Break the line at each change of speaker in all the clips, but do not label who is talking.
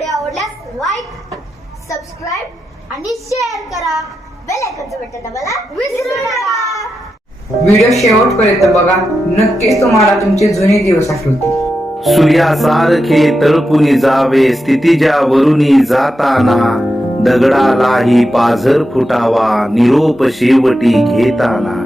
Video आवडल्यास like subscribe आणि share करा. बेल आयकॉनचं बटन दाबायला विसरू नका.
व्हिडिओ शेवटपर्यंत बघा. नक्कीच तुम्हाला तुमचे जुने दिवस आठवतील.
सूर्यासारखे तळपुनी जावे स्थितीच्या वरुनी जाताना. दगडालाही पाझर फुटावा निरोप शेवटी घेताना.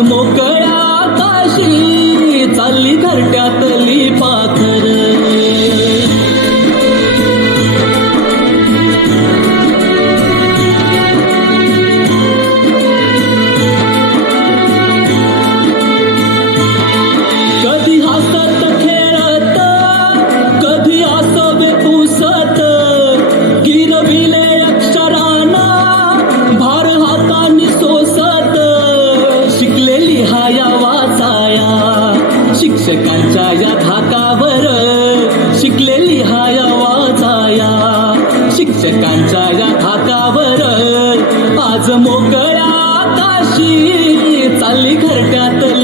मोकळ्या आकाशी चालली घरट्यातली पाखर. शिक्षकांच्या या धाकावर शिकलेली हाया वाचाया शिक्षकांच्या या धाकावर आज मोकळ्या आकाशी चालली घरट्यातली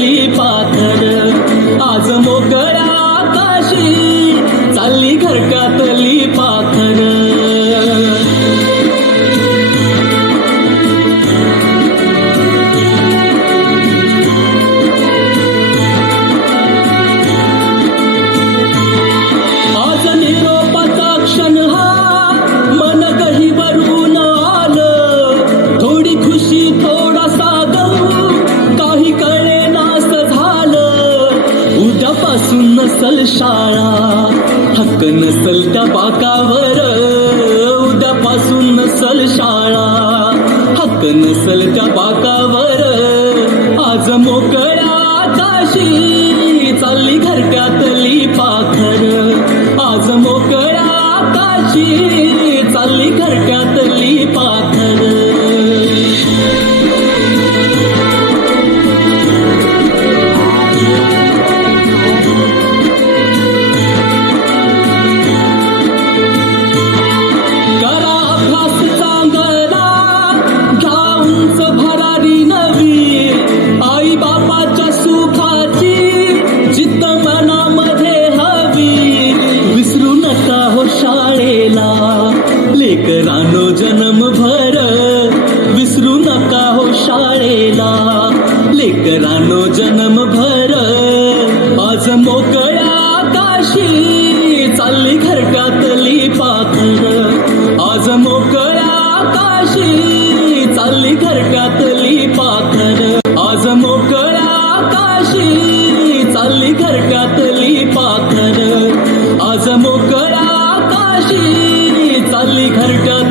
नसल शाळा हक्क नसल त्या बाकावर उद्यापासून नसल शाळा हक्क नसल त्या बाकावर. आज मोकळ्या आकाशी चालली घरट्यातली पाखर आज मोकळ्या आकाशी चालली घरट्यातली पाखर. मोकळ्या आकाशी चालली घरट्यातली पाखर आज मोकळ्या आकाशी चालली घरट्यातली पाखर आज मोकळ्या आकाशी चालली घरट्यातली पाखर आज मोकळ्या आकाशी चालली घरट्यातली